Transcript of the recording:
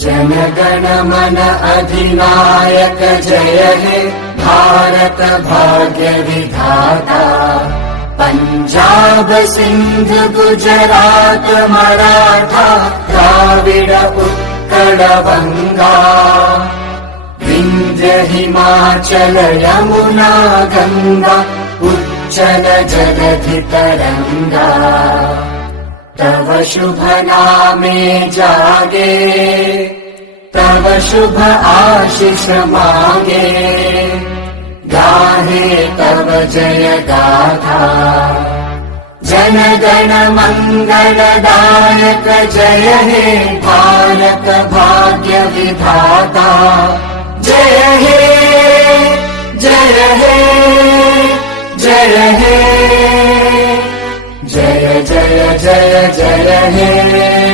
जनगण मन अधिनायक जय हे भारत भाग्य विधाता। पंजाब सिंध गुजरात मराठा द्राविड उत्कल बंगा। विंध्य हिमाचल यमुना गंगा उच्चल जलधि तरंगा। तव शुभ नामे जागे तव शुभ आशीष मांगे। गाहे तव जय गाथा जन गण मंगलदायक जय हे भारत भाग्य विधाता। जय हे जय हे जय हे जय जय जय जय हे।